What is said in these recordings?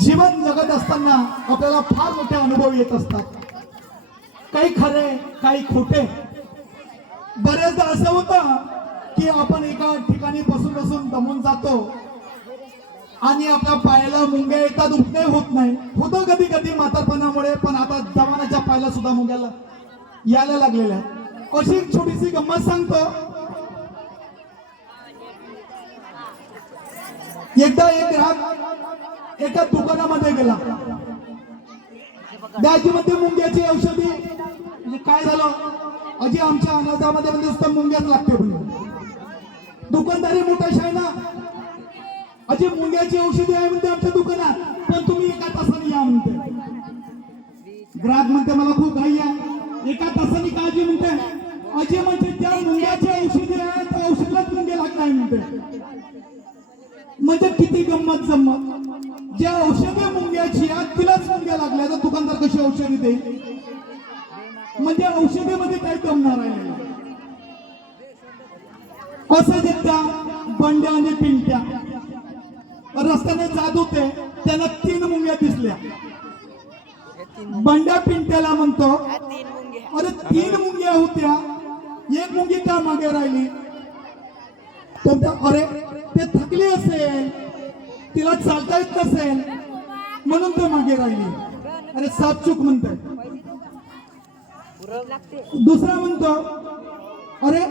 जीवन जगत असताना आपल्याला फार मोठे अनुभव येत असतात, काही खरे काही खोटे। बरेचदा असं होतं की आपण एका ठिकाणी बसून बसून दमून जातो आणि आपल्या पायाला मुंग्या येतात, उठणे होत नाही। होतं कधी कधी म्हातारपणामुळे, पण आता जवानाच्या पायाला सुद्धा मुंग्याला यायला लागलेल्या आहेत। अशी एक छोटीशी गंमत सांगतो। एकदा एक ग्राहक एका दुकानामध्ये गेला, त्याच्यामध्ये मुंग्याची औषधी, म्हणजे काय झालं, अजी आमच्या अनाथामध्ये नुसतं मुंग्याच लागते म्हणून। दुकानदारी मोठा शाय ना, अजी मुंग्याची औषधी आहे म्हणते आमच्या दुकानात, पण तुम्ही एका तासाने या म्हणते। ग्राहक म्हणते मला खूप घाई आहे, एका तासाने का अजी म्हणते, अजी म्हणते त्या मुंग्याची औषधी आहे त्या औषधात मुंग्या लागत नाही म्हणते। म्हणजे किती गंमत जम्मत, ज्या औषधी मुंग्याची आहेत तिलाच मुंग्या लागल्या, तर दुकानदार कशी औषधी देईल? म्हणजे औषधीमध्ये काही जमणार आहे। असं एकदा बंड्या आणि पिंट्या रस्त्याने जात होते, त्यांना 3 मुंग्या दिसल्या। बंड्या पिंट्याला म्हणतो, अरे 3 मुंग्या होत्या, एक मुंगी का मागे राहिली? तो अरे ते थकली असेल, तिला चालता येत नसेल म्हणून तो मागे राहिली। अरे सापचूक म्हणतोय। दुसरा म्हणतो, अरे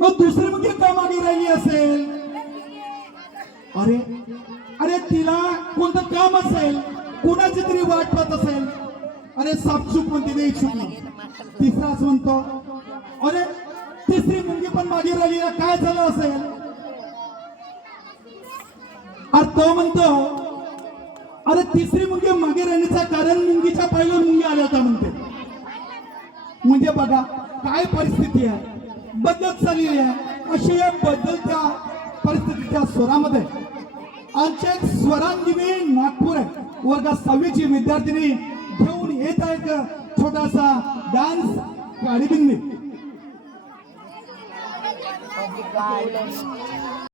मग दुसरी मुंगी का मागे राहिली असेल? अरे अरे तिला कोणतं काम असेल, कोणाची तरी वाट पाहत असेल। अरे सापचूक म्हणते, नाही चुकली। तिसराच म्हणतो, अरे तिसरी मुंगी पण मागे राहिली, काय झालं असेल? अरे तो म्हणतो, अरे तिसरी मुंगी मागे राहण्याचं कारण मुंगीच्या पायाला मुंग्या आल्या होत्या म्हणते। म्हणजे बघा काय परिस्थिती आहे, बदलत चाललेली आहे। अशी या बदलत्या परिस्थितीच्या स्वरामध्ये आमचे एक स्वरांगिनी नागपूर आहे, वर्ग 6वीची विद्यार्थिनी घेऊन येत आहे एक छोटासा डान्स गाडी बिंदी।